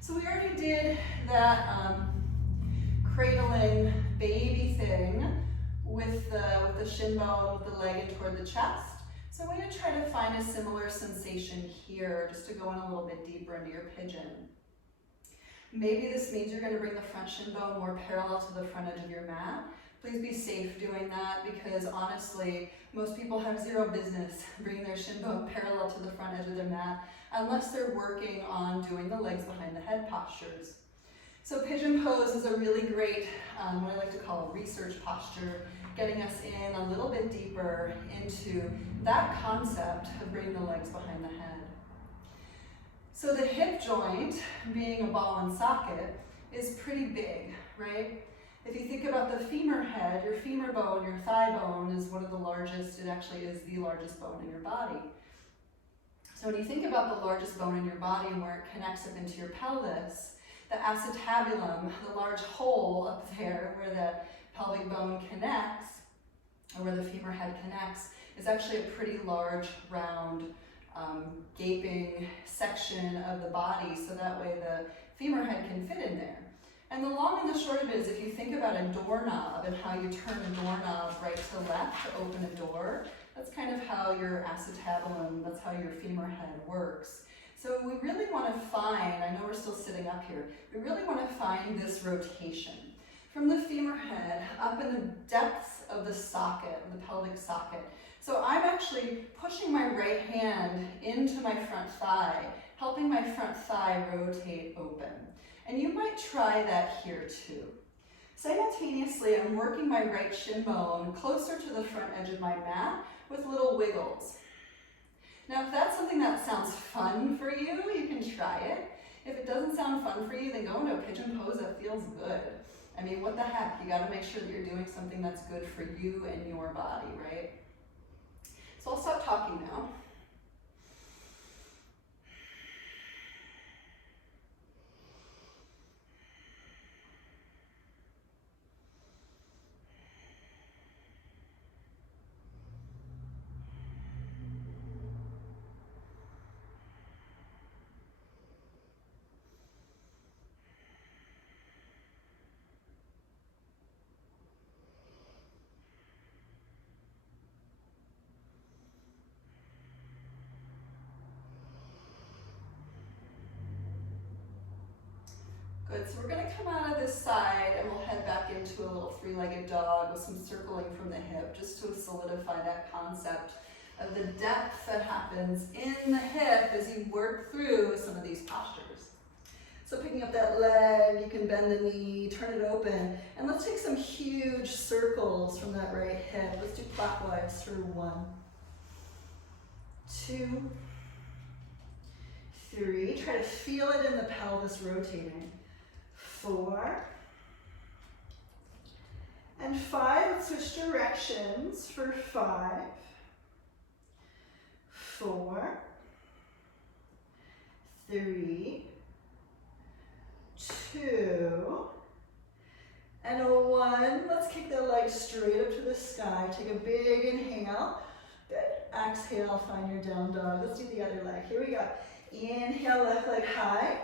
So we already did that cradling baby thing with the shin bone, with the leg in toward the chest. So I'm going to try to find a similar sensation here, just to go in a little bit deeper into your pigeon. Maybe this means you're going to bring the front shin bone more parallel to the front edge of your mat. Please be safe doing that, because honestly, most people have zero business bringing their shin bone parallel to the front edge of their mat unless they're working on doing the legs behind the head postures. So Pigeon Pose is a really great, what I like to call a research posture, getting us in a little bit deeper into that concept of bringing the legs behind the head. So the hip joint, being a ball and socket, is pretty big, right? If you think about the femur head, your femur bone, your thigh bone is one of the largest, it actually is the largest bone in your body. So when you think about the largest bone in your body and where it connects up into your pelvis, the acetabulum, the large hole up there where the pelvic bone connects, or where the femur head connects, is actually a pretty large, round, gaping section of the body, so that way the femur head can fit in there. And the long and the short of it is, if you think about a doorknob and how you turn a doorknob right to left to open a door, that's kind of how your acetabulum, that's how your femur head works. So we really want to find, I know we're still sitting up here, we really want to find this rotation from the femur head up in the depths of the socket, the pelvic socket. So I'm actually pushing my right hand into my front thigh, helping my front thigh rotate open. And you might try that here too. Simultaneously, I'm working my right shin bone closer to the front edge of my mat with little wiggles. Now, if that's something that sounds fun for you, you can try it. If it doesn't sound fun for you, then go into a pigeon pose that feels good. I mean, what the heck? You got to make sure that you're doing something that's good for you and your body, right? So I'll stop talking now. Good, so we're going to come out of this side and we'll head back into a little three-legged dog with some circling from the hip, just to solidify that concept of the depth that happens in the hip as you work through some of these postures. So picking up that leg, you can bend the knee, turn it open, and let's take some huge circles from that right hip. Let's do clockwise through 1, 2, 3. Try to feel it in the pelvis rotating. 4 and 5. Let's switch directions for 5, 4, 3, 2, and a 1. Let's kick the leg straight up to the sky. Take a big inhale. Good. Exhale, find your down dog. Let's do the other leg. Here we go. Inhale, left leg high.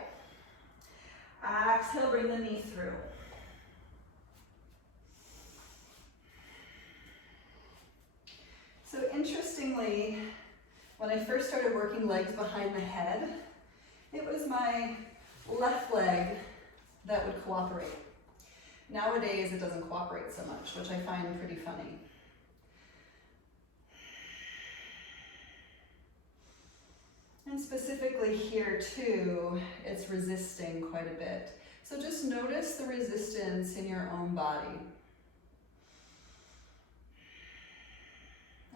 Exhale, bring the knee through. So interestingly, when I first started working legs behind the head, it was my left leg that would cooperate. Nowadays, it doesn't cooperate so much, which I find pretty funny. And specifically here too, it's resisting quite a bit. So just notice the resistance in your own body.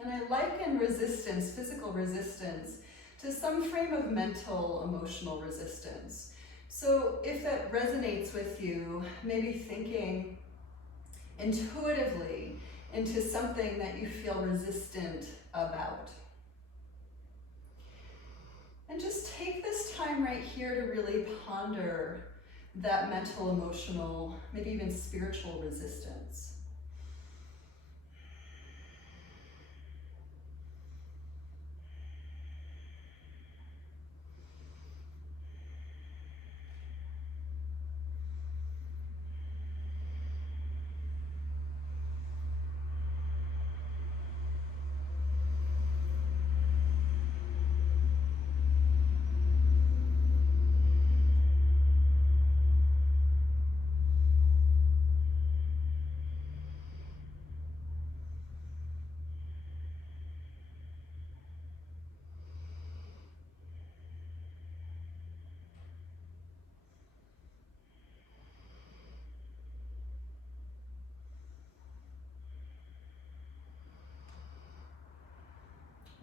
And I liken resistance, physical resistance, to some frame of mental, emotional resistance. So if that resonates with you, maybe thinking intuitively into something that you feel resistant about. And just take this time right here to really ponder that mental, emotional, maybe even spiritual resistance.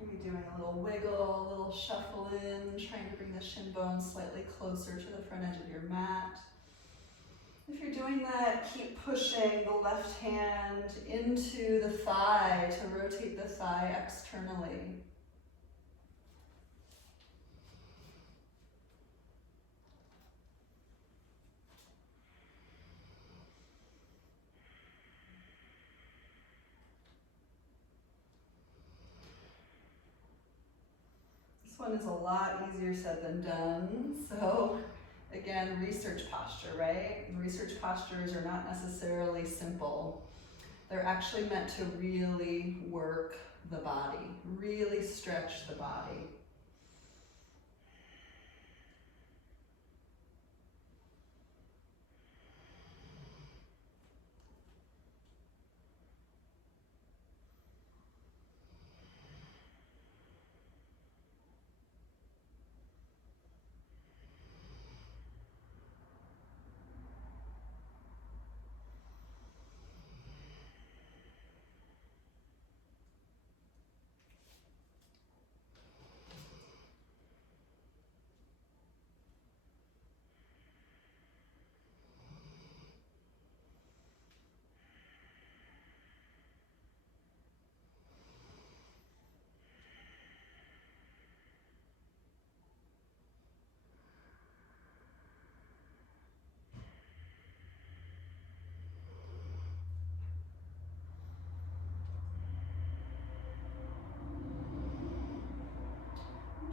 Maybe doing a little wiggle, a little shuffle in, trying to bring the shin bones slightly closer to the front edge of your mat. If you're doing that, keep pushing the left hand into the thigh to rotate the thigh externally. This one is a lot easier said than done. So again, research posture, right? Research postures are not necessarily simple. They're actually meant to really work the body, really stretch the body.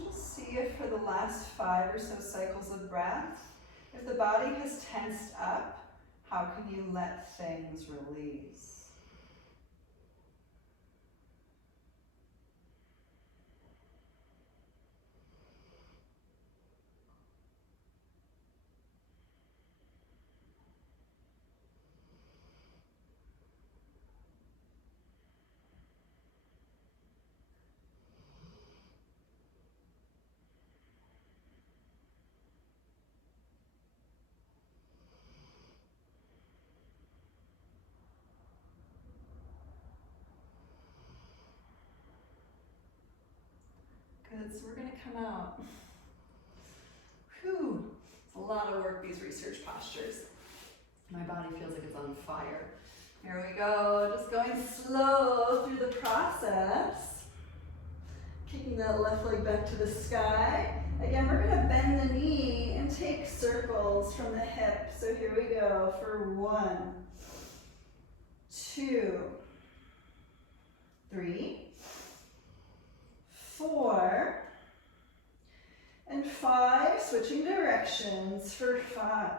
Just see if for the last 5 or so cycles of breath, if the body has tensed up, how can you let things release? Good, so we're gonna come out. Whew, it's a lot of work, these research postures. My body feels like it's on fire. Here we go, just going slow through the process. Kicking that left leg back to the sky. Again, we're gonna bend the knee and take circles from the hip. So here we go for 1, 2, 3, 4, and 5, switching directions for 5,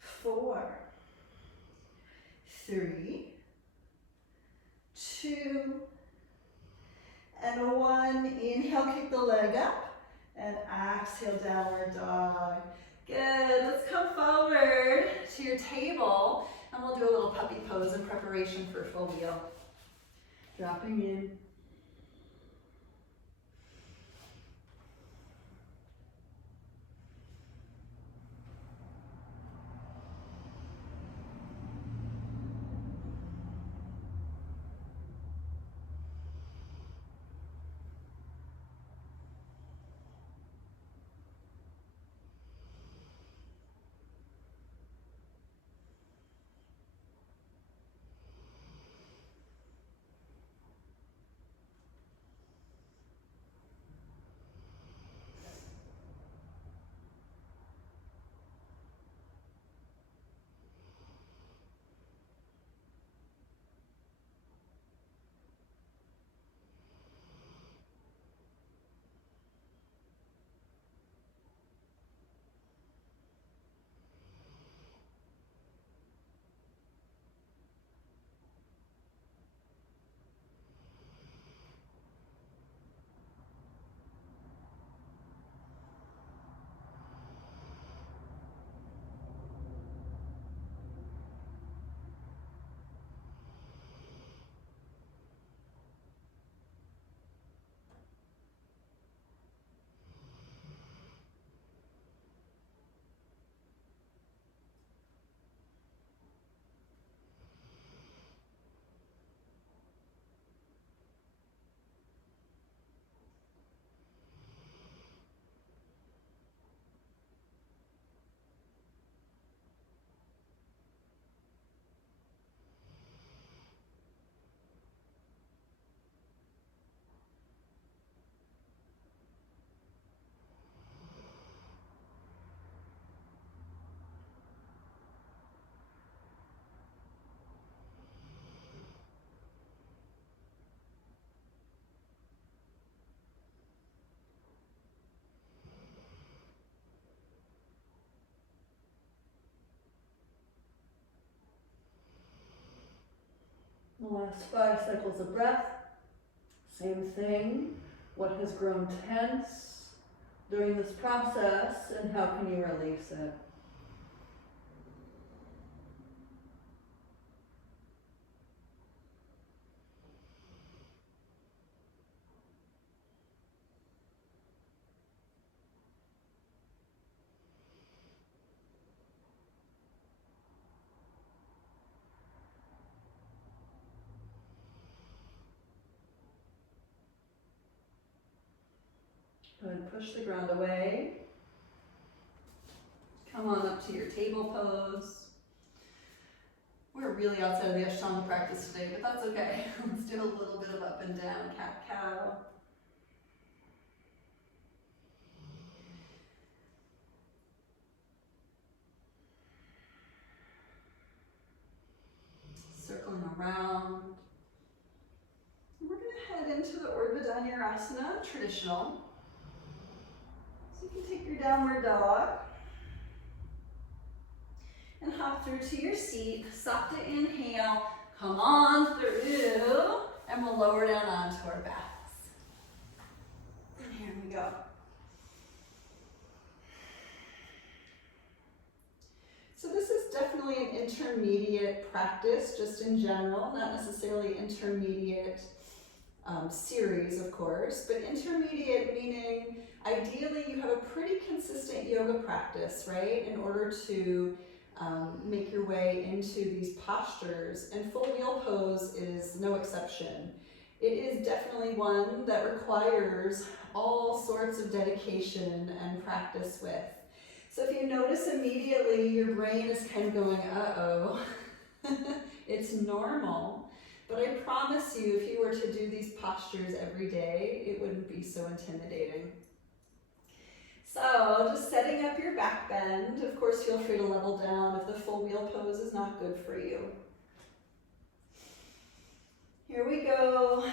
4, 3, 2, and 1. Inhale, kick the leg up, and exhale, downward dog. Good, let's come forward to your table, and we'll do a little puppy pose in preparation for full wheel. Dropping in. The last 5 cycles of breath. Same thing. What has grown tense during this process, and how can you release it? Go ahead and push the ground away. Come on up to your table pose. We're really outside of the Ashtanga practice today, but that's okay. Let's do a little bit of up and down, cat-cow. Circling around. We're going to head into the Urdhva traditional. So you can take your downward dog and hop through to your seat. Stop to inhale, come on through, and we'll lower down onto our backs. And here we go. So this is definitely an intermediate practice, just in general, not necessarily intermediate series, of course, but intermediate meaning ideally you have a pretty consistent yoga practice, right, in order to make your way into these postures, and full wheel pose is no exception. It is definitely one that requires all sorts of dedication and practice with. So if you notice immediately your brain is kind of going, uh-oh, it's normal. But I promise you, if you were to do these postures every day, it wouldn't be so intimidating. So just setting up your back bend. Of course, feel free to level down if the full wheel pose is not good for you. Here we go,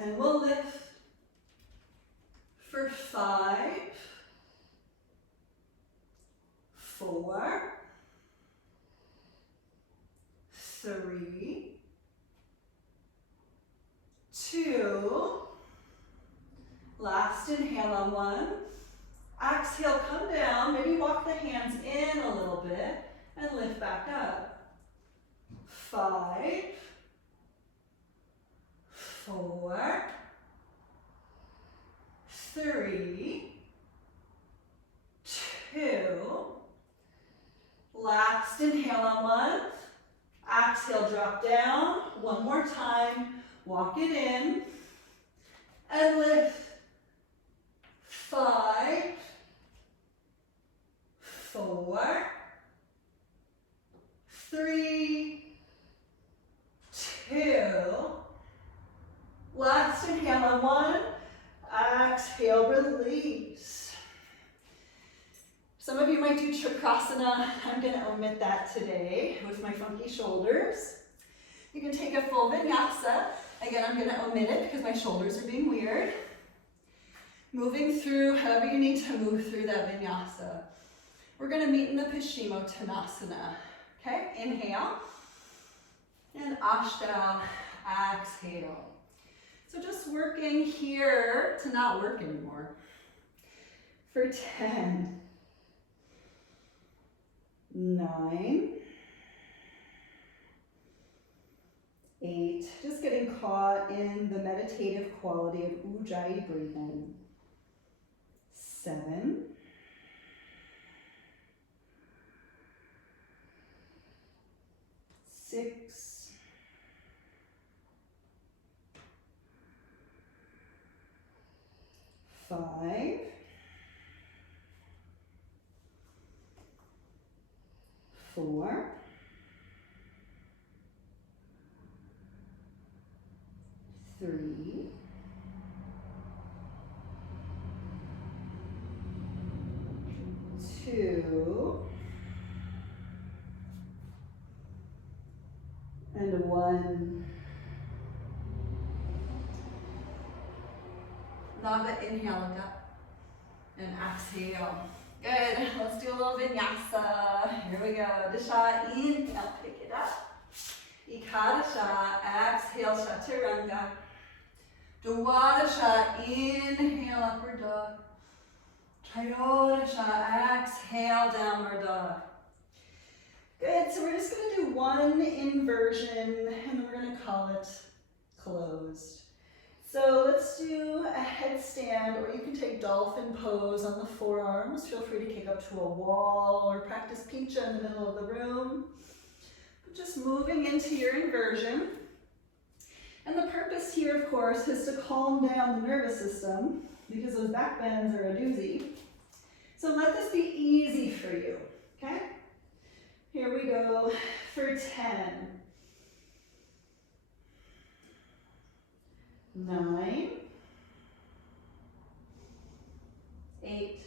and we'll lift for 5, 4, 3, 2, last inhale on 1, exhale, come down, maybe walk the hands in a little bit and lift back up. 5, 4, 3, 2, last inhale on 1, exhale, drop down, one more time, walk it in, and lift. 5, 4, 3, 2, last inhale on 1, exhale, release. Some of you might do Chakrasana. I'm going to omit that today with my funky shoulders. You can take a full vinyasa. Again, I'm going to omit it because my shoulders are being weird. Moving through however you need to move through that vinyasa. We're going to meet in the Pigeon Tanasana. Okay, inhale. And Ashtanga, exhale. So just working here to not work anymore. For 10, 9, 8, just getting caught in the meditative quality of Ujjayi breathing. 7, 6, 5, 4, 3, 2, and 1. Naga, inhale, look up, and exhale. Good, let's do a little vinyasa. Here we go. Disha, inhale, pick it up. Ekadasha, exhale, Chaturanga. Dwadasha, inhale, upward dog. Trayodasha, exhale, downward dog. Good, so we're just gonna do one inversion and then we're gonna call it closed. So let's do a headstand, or you can take dolphin pose on the forearms. Feel free to kick up to a wall or practice pincha in the middle of the room. But just moving into your inversion. And the purpose here, of course, is to calm down the nervous system because those back bends are a doozy. So let this be easy for you, okay? Here we go for 10. 9, 8,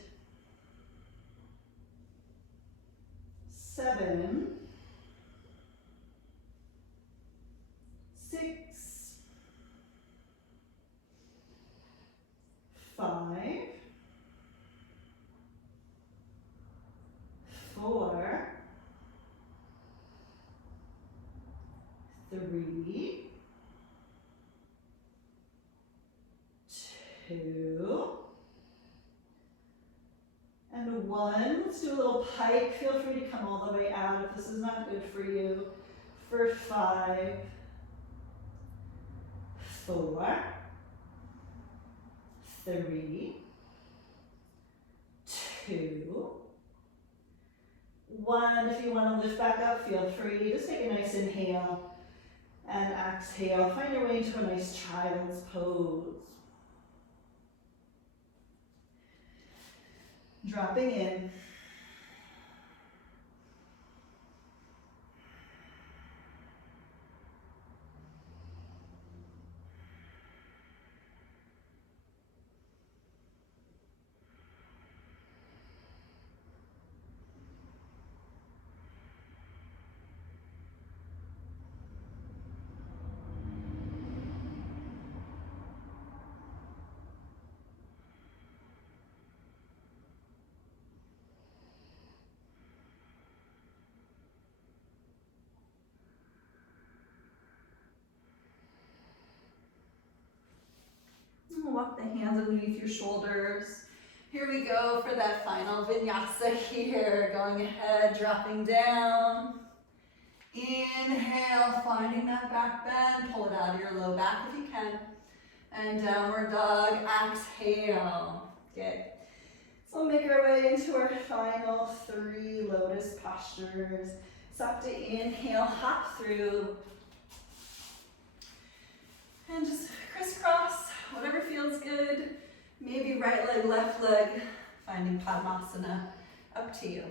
7, 6, 5, 4, 3, 2, and 1. Let's do a little pike. Feel free to come all the way out if this is not good for you. For 5, 4, 3, 2, 1. If you want to lift back up, feel free. Just take a nice inhale and exhale. Find your way into a nice child's pose. Dropping in. Walk the hands underneath your shoulders. Here we go for that final vinyasa here. Going ahead, dropping down. Inhale, finding that back bend. Pull it out of your low back if you can. And downward dog, exhale. Good. So we'll make our way into our final 3 lotus postures. Sakta inhale, hop through. And just crisscross. Whatever feels good, maybe right leg, left leg, finding Padmasana, up to you.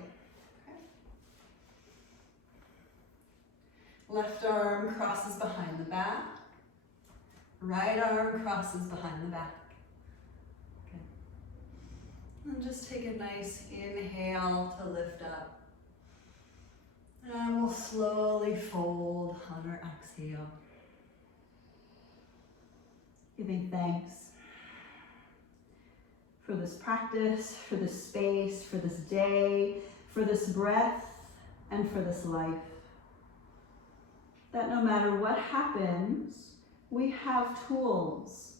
Okay. Left arm crosses behind the back, right arm crosses behind the back. Okay. And just take a nice inhale to lift up. And we'll slowly fold on our exhale. Giving thanks for this practice, for this space, for this day, for this breath, and for this life. That no matter what happens, we have tools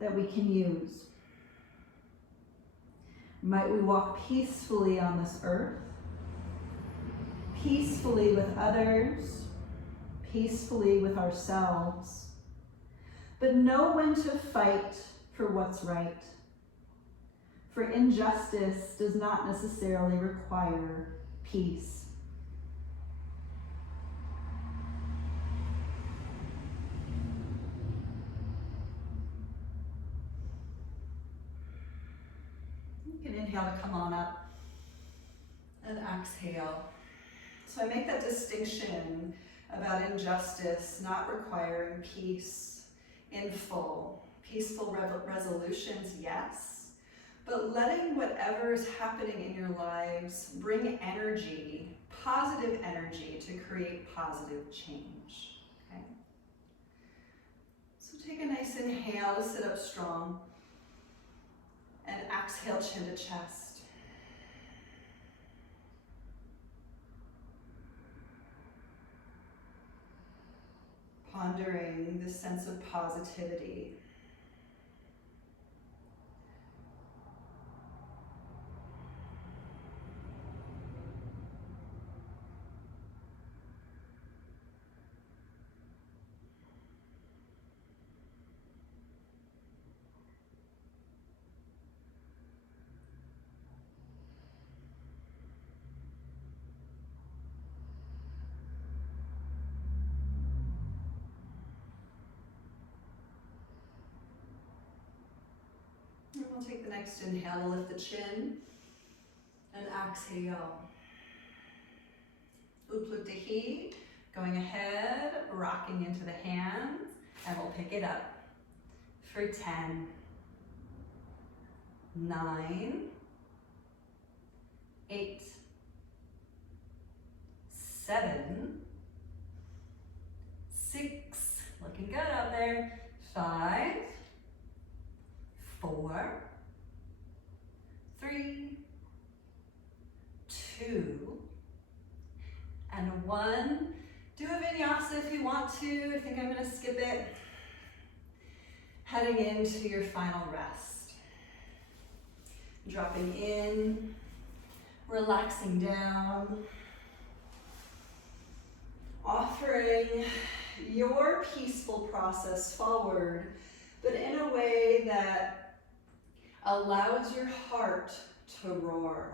that we can use. Might we walk peacefully on this earth, peacefully with others, peacefully with ourselves, but know when to fight for what's right. For injustice does not necessarily require peace. You can inhale to come on up and exhale. So I make that distinction about injustice not requiring peace in full. Peaceful resolutions, yes, but letting whatever is happening in your lives bring energy, positive energy to create positive change, okay? So take a nice inhale to sit up strong and exhale, chin to chest. this sense of positivity. And we'll take the next inhale to lift the chin, and exhale. Upluttahi, going ahead, rocking into the hands, and we'll pick it up for 10, 9, 8, 7, 6, looking good out there, 5, 4, 3, 2, and 1. Do a vinyasa if you want to. I think I'm going to skip it. Heading into your final rest. Dropping in, relaxing down, offering your peaceful process forward, but in a way that allows your heart to roar.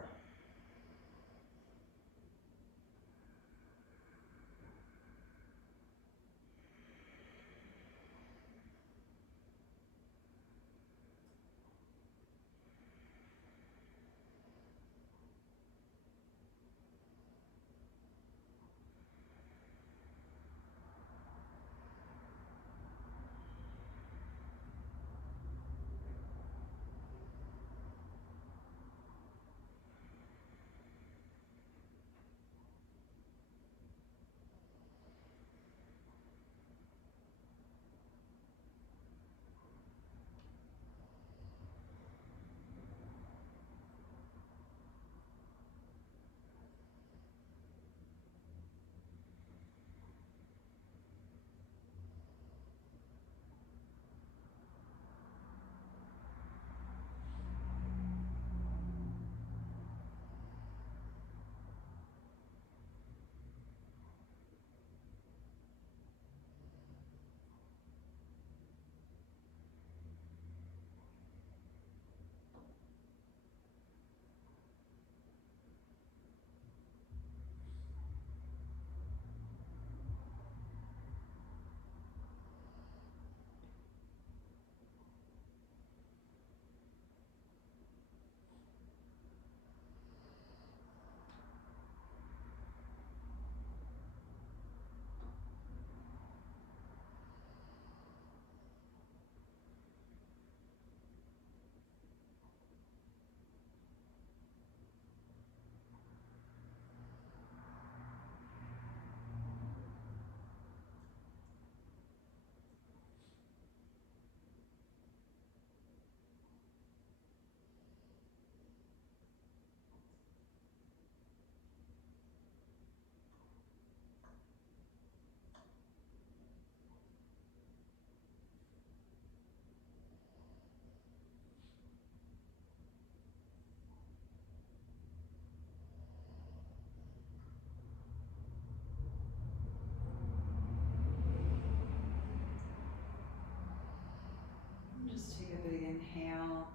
Big inhale,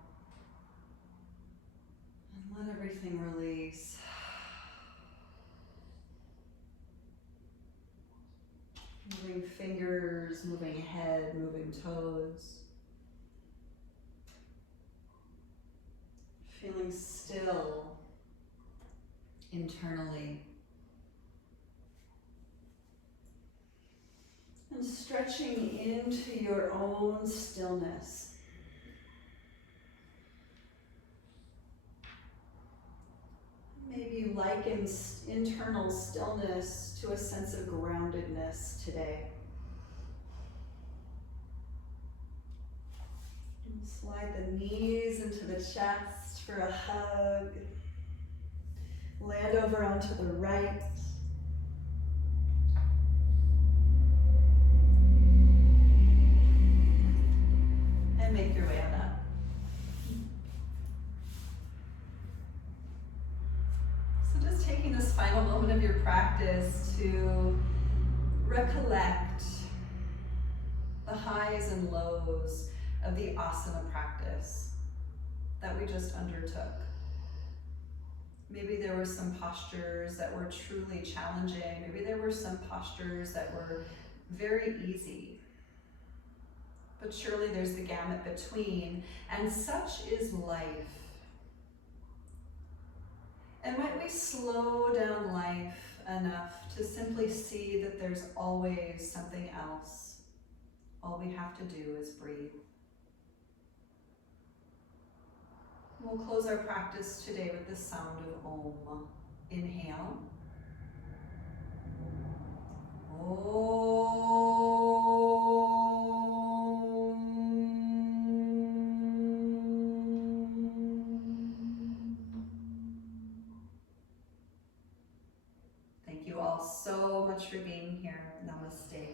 and let everything release. Moving fingers, moving head, moving toes. Feeling still internally. And stretching into your own stillness. Maybe you liken internal stillness to a sense of groundedness today. And slide the knees into the chest for a hug. Land over onto the right. just taking this final moment of your practice to recollect the highs and lows of the asana practice that we just undertook. Maybe there were some postures that were truly challenging. Maybe there were some postures that were very easy. But surely there's the gamut between, and such is life. And might we slow down life enough to simply see that there's always something else? All we have to do is breathe. We'll close our practice today with the sound of Om. Inhale. Thank you all so much for being here. Namaste.